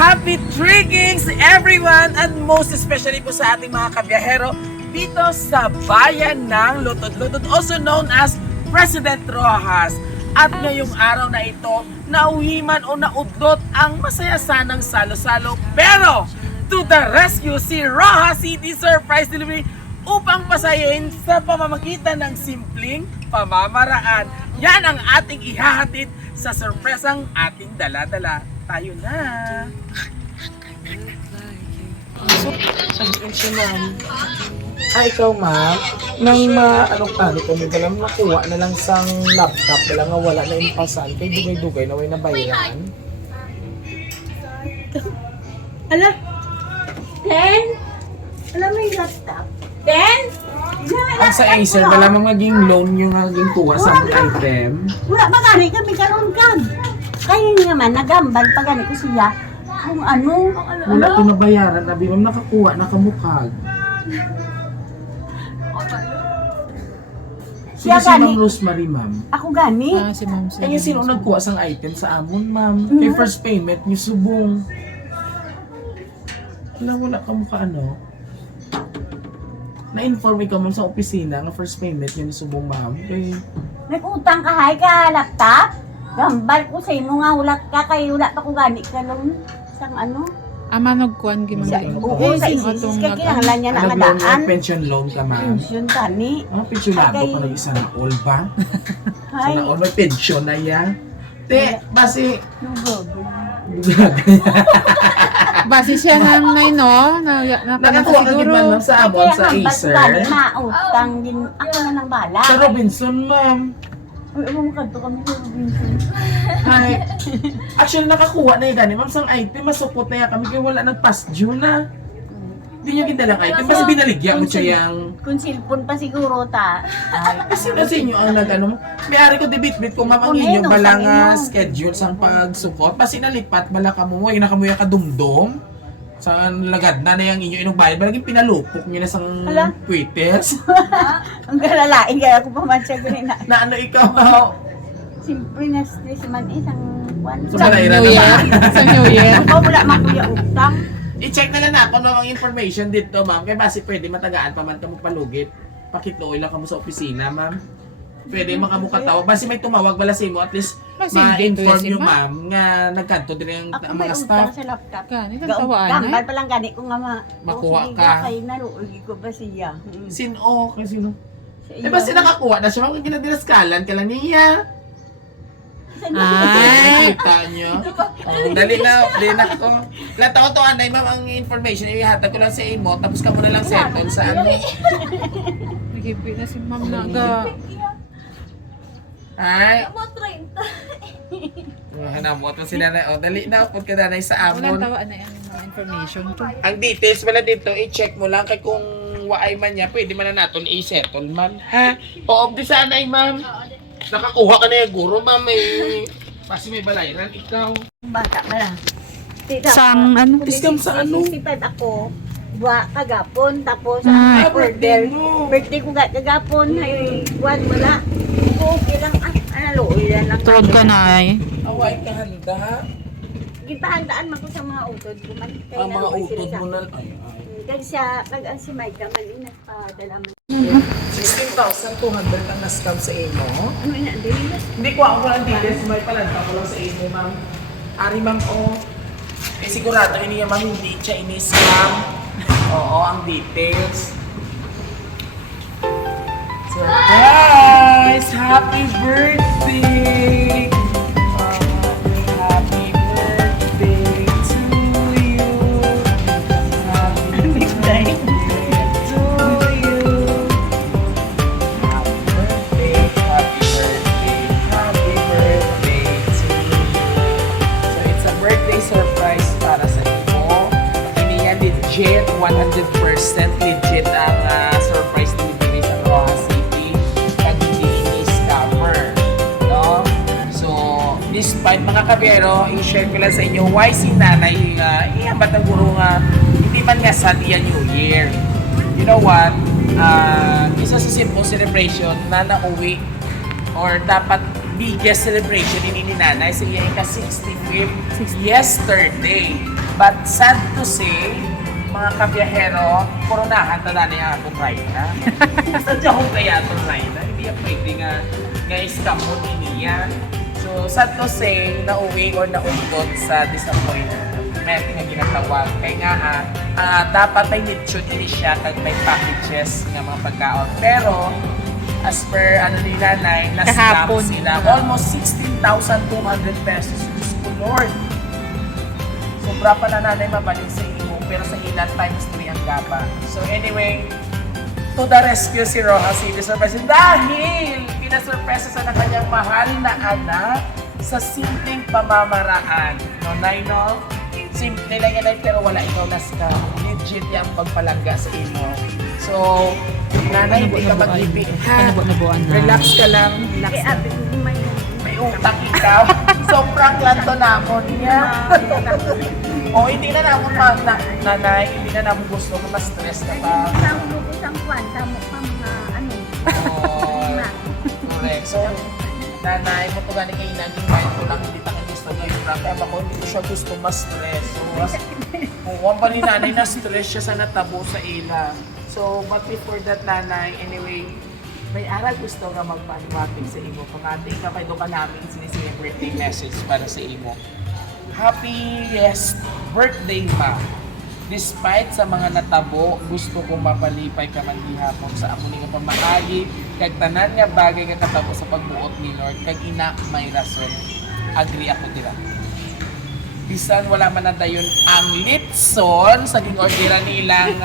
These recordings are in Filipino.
Happy Triggings everyone! At most especially po sa ating mga kabiyahero dito sa bayan ng Lutod-Lutod, also known as President Roxas. At ngayong araw na ito, nauwi man o naudlot ang masaya sanang salo-salo. Pero to the rescue si Roxas City Surprise Delivery upang pasayahin sa pamamagitan ng simpleng pamamaraan. Yan ang ating ihahatid sa sorpresang ating dala-dala. Tayo na! Ikaw ma'am, nang anong tali kami dalang nakuha na lang sang laptop, wala nga wala na impasan, kay dugay-dugay na way na bayaran. Ala? Den? Alam mo yung laptop? Den? Ang sa Acer, wala mang maging loan yung naging kuha sa item. Wala ba gani kami karon kan? Kaya naman, nagambal pa gani ko siya. Kung ano? Wala ito nabayaran, nabi ma'am nakakuha, nakamukhag. Sino Siya si gani? Ma'am Rosemary ma'am? Ako gani? Si Ma'am Sir. Kaya sino nagkuha sang item sa amon ma'am? Kay first payment niyo subong. Wala ka mukha ano? Na-inform ikaw ma'am sa opisina nga first payment niyo ni subong ma'am. Kay Nag-utang ka hay ka laptop? Gambal ko sa imo nga wala ka kay wala pa ko gani ka nun. Sang ano? Ama nagkuhan gimana. Oo, sa isis kay kinahanglan niya na nag-loan ngadaan. pension loan ka ma'am. Pension gani. Pensionado Kay- pa na isa na all ba? Hay. Sana all may pension na yan. Te, basi Base siya ng no, nakakuha ka din ma'am sa amon sa Kaya gambal ko Acer. gani mautang din ako na nang bala. Sa Robinson ma'am. Uy, mo kadto kami sa Robinson. Hi. Actually, nakakuha na yung gani. Ma'am, sang item, masupot na yan kami kaya wala nag-past due na. Hindi nyo gindalang item. Kasi binaligyan mo siya yung... Kung cellphone pa siguro ta. Kasi na sa inyo ang nag-ano mo. May-ari ko debit-bit kung ma'am ang Kung inyo ano, balang sa inyo. schedule sang pagsupot. Kasi nalipat, bala ka mo. Huwag na kamuya ka dumdum. Sa lagad na yung inyo inong bayad. Balaging pinalupok nyo na sang Hala. quitters. Ang galalain kaya ako pa man siya ganun na. Na ano ikaw? Siyempre na stress man isang one. Sa balairan New Year. naman. Sa New Year. Ako wala man kuya utang. I-check na lang ako ng mga information dito, ma'am. Kaya basi pwede matagaan pa man ka magpalugit. Pakitloy lang ka mo sa opisina, ma'am. Pwede makamukatawa. Basi may tumawag bala sa imo, at least Masinggit to ma-inform yan si nyo, ma'am. ma'am, nga nagkanto din Ako ang may mga utang staff. sa laptop. Ganit ang tawaan Gambal na. pa lang gani ko nga Makuha sige, ka. Kay naluoy ko ba siya? Sino? Kay sino? Sa Eh, basi nakakuha na siya. Kung ginadinaskalan ka lang niya. Ay. Kita nyo. Oh, dali na ko. Lataw to, anay, ma'am, ang information. Ihatag ko lang sa imo. Tapos ka muna lang settle sa ano. Nagipi na si Ma'am Naga. Ay. Hanamot mo sila na. O, dali na. Put ka na sa amon. Walang tawaan na yung mga information to. Ang details wala dito, i-check mo lang kay kung waay man niya, pwede man na natin i-settle man. Ha? O, di sana ay ma'am. Nakakuha ka na yung guro, ma'am. Kasi may balayran, ikaw. Bata ba lang? Sang ano? Discount sa ano? Sisipad ako. Kagapon, tapos Ah. ang order. mo. Birthday ko kagapon, ay buwan wala. Okay lang, luoy lang. Tuwag ka na ay. Away ka handa. Gitahandaan man ko sa mga utod ko man. Kaya Ang mga naluoy utod sila mo sa- na. Ay, ay. Kaya siya, ang si Mike naman, nagpadala man. 16,200 ang na-scam sa imo. Ano ina, din? Hindi ko ako walang details. May palanta ko lang sa imo, ma'am. Ari, ma'am, o. Eh, sigurado, hindi ma'am, hindi siya ini-scam. Oo, ang details. Surprise! Happy birthday! Happy birthday to you. Happy birthday to you. Happy birthday, happy birthday, happy birthday to you. So it's a birthday surprise para sa iyo. Hindi yan legit, 100% legit ang surprise delivery sa Roxas City. At hindi ini-scammer. No? So, despite mga kabiyero, i-share ko lang sa inyo why si nanay iyan ba't ang guro nga hindi man nga sad iya New Year. You know what? Isa sa simple celebration na nauwi or dapat biggest celebration ni nanay sa iya ka 65th yesterday. But sad to say, mga kabiyahero, koronahan ta dali ang atong ride na. Sa dyan kaya atong ride na. Hindi ang pwede nga guys kamo niya. So sad to say, nauwi or naundot sa disappointment nga ginatawag. Kaya nga dapat may nitsyon din siya kag may packages nga mga pagkaon. Pero as per ano ni nanay, na-scam Kahapon. sila. Almost 16,200 pesos. Diyos ko Lord! Sobra pa na nanay mabalik sa imo, pero sa ilan times 3 ang gapa. So anyway, to the rescue si Roja City Surprise dahil pinasurpresa sa kanyang mahal na anak sa simpleng pamamaraan. No, Nay, no? Simple lang yan, Nay, pero wala ikaw na scam. Legit yung pagpalangga sa imo. So, nanay, hindi ka mag-ibig, ha? Nabuan na. Relax ka lang. Relax Kaya ka. abi ko May utang ikaw. Sobrang lanto namon niya. O, hindi na namon nanay, hindi na namon gusto kung ma-stress ka pa. Sa ulo ko sang kwan, tamo pa mga ano. Oh, correct. So, nanay, mo ito gani kayo naging mind ko lang, hindi tayo gusto ngayon. Kaya ako, hindi ko siya gusto ma-stress. So, ang bali nanay, na-stress siya sa natabo sa ila. So, but before that, nanay, anyway, may aral gusto nga magpaniwating sa imo. Pag-ating ka kayo ka namin sinisili birthday message para sa imo. Happiest birthday, ma. Despite sa mga natabo, gusto kong mapalipay ka man gihapon sa amo nga pamaagi, kag tanan nga bagay nga katabo sa pagbuot ni Lord, kag ina may rason. Agree ako dira. Bisan wala man na dayon ang litson sa ging-orderan nilang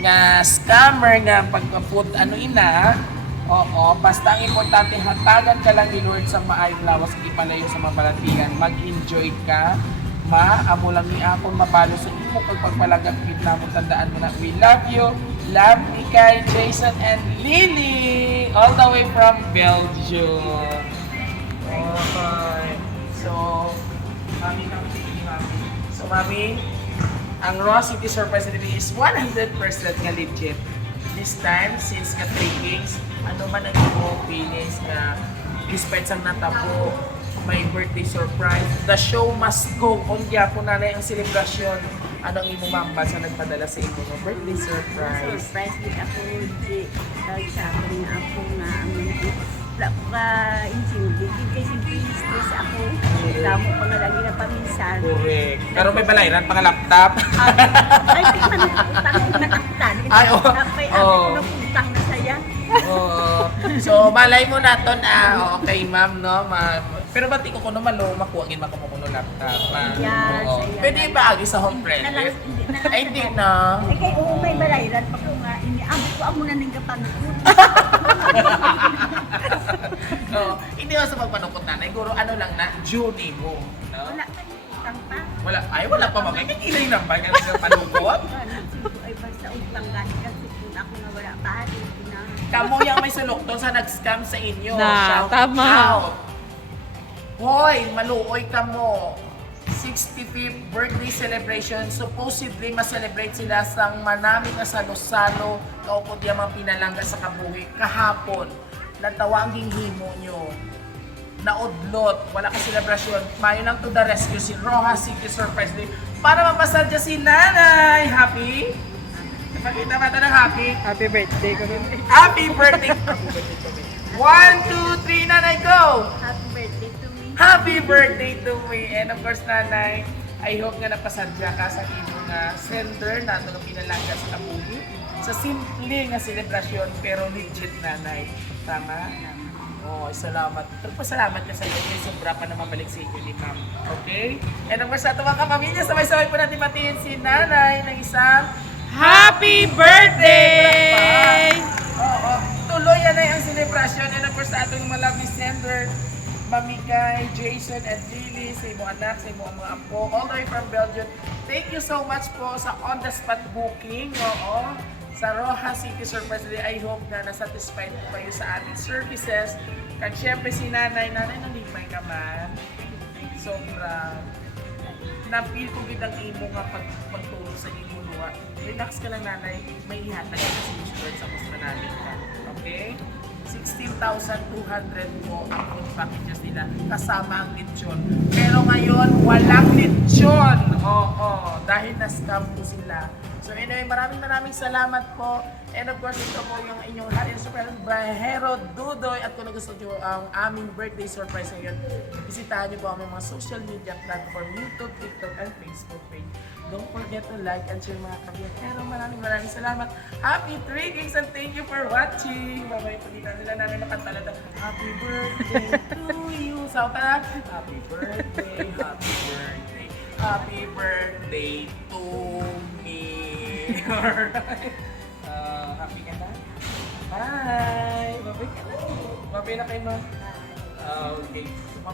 nga scammer nga pagka-food ano ina. Oo, basta ang importante hatagan ka lang ni Lord sa maayong lawas ipalayo sa mga balantigan. Mag-enjoy ka. Amo lang ni akong mapalo sa imo pagpagpalagap kita mo, tandaan mo na we love you. Love ni kay Jason and Lily all the way from Belgium. Okay. So, mami kang tingin, mami. So, mami, ang Raw City Surprise Delivery is 100% nga legit. This time, since ka-takings, ano man ang imo feelings na despite sa natabo, may birthday surprise, the show must go. Kung gyapon na ang selebrasyon, anong imo mamba sa nagpadala sa imo no birthday surprise? Surprise din ako, di. Dahil sa akin nga ako nga ang wala ko ka insindi. Kasi stress ako. Damo ko na lagi na paminsan. Correct. Pero may balayran pang laptop. Ay, di man utang na aktan. Ay, oo. Napay ako na utang na saya. Oo. So, balay mo na to na. Okay, ma'am, no? Pero ba't ko kuno malo makuha gid makamukuno laptop, ma'am? Yes, Oo. ayan. Pwede ba agi sa home credit? Ay, hindi na. Ay, kay may balayran pa ko nga. Iniabot ko amo na ning kapangkot. Oo. Hindi ako sa pagpanukot na. Siguro ano lang na, Junie mo. No? Wala ka utang pa. Wala pa mamay. May ilay na ba nga sa panukot? Ay, basta utang gani kasi kung ako nga wala pa. Kamo yung may sulokton sa nag-scam sa inyo. Na, Shout tama. out. Hoy, maluoy ka mo. 65th birthday celebration. Supposedly, ma-celebrate sila sa manaming nga salo-salo. Kaupod yung mga pinalangga sa kabuhi. Kahapon, natawa ang hinghimo nyo. Naudlot, wala ka selebrasyon. Mayo lang to the rescue si Roja City Surprise Day para mapasadya si Nanay. Happy? Nakakita ba ito ng happy? Happy birthday ko rin. Happy birthday! Happy birthday to me. 1, 2, 3, Nanay, go! Happy birthday to me. Happy birthday to me! And of course, Nanay, I hope nga napasadya ka sa imo nga sender na ito nga pinalangga sa kabuhi. Sa simple nga selebrasyon, pero legit, Nanay. Tama? Oh, salamat. Salamat ka sa iyo. Sobra pa na mabalik sa inyo ni Ma'am. Okay? And of course, sa ito mga kapamilya, sabay-sabay po natin matiin si Nanay ng isang Happy birthday! Oo. Tuloy yan ay ang celebration. And of course, sa atong mga lovely sender, Mami Kay, Jason, and Lily, sa imo anak, sa imo mga apo, all the way from Belgium. Thank you so much po sa on-the-spot booking. Oo. Sa Roja City Surprise Day, I hope na nasatisfied po kayo sa aming services. Kag syempre si Nanay, nalimay ka man. Sobrang na-feel ko gid ang imo nga pagtulong sa imo luwa. Relax ka lang, Nanay. May ihatag ka sa Lord sa gusto namin ka. Okay? 16,200 po ang food packages nila kasama ang lechon. Pero ngayon, walang lechon. Oo. dahil na-scam po sila. So anyway, maraming salamat po. And of course, ito po yung inyong Happy Surprise Brahero Dudoy. At kung nagustuhan nyo ang aming birthday surprise ngayon, bisitahan nyo po ang aming mga social media platform, YouTube, TikTok, and Facebook page. Don't forget to like and share mga kabiyahero. Maraming salamat. Happy 3 Kings and thank you for watching. Babay po dito nila namin nakantalata. Happy birthday to you. Sa utan, happy birthday, happy birthday, happy birthday to me. Alright. Happy ka na? Bye! Babay ka na. Babay na kay ma'am. Okay.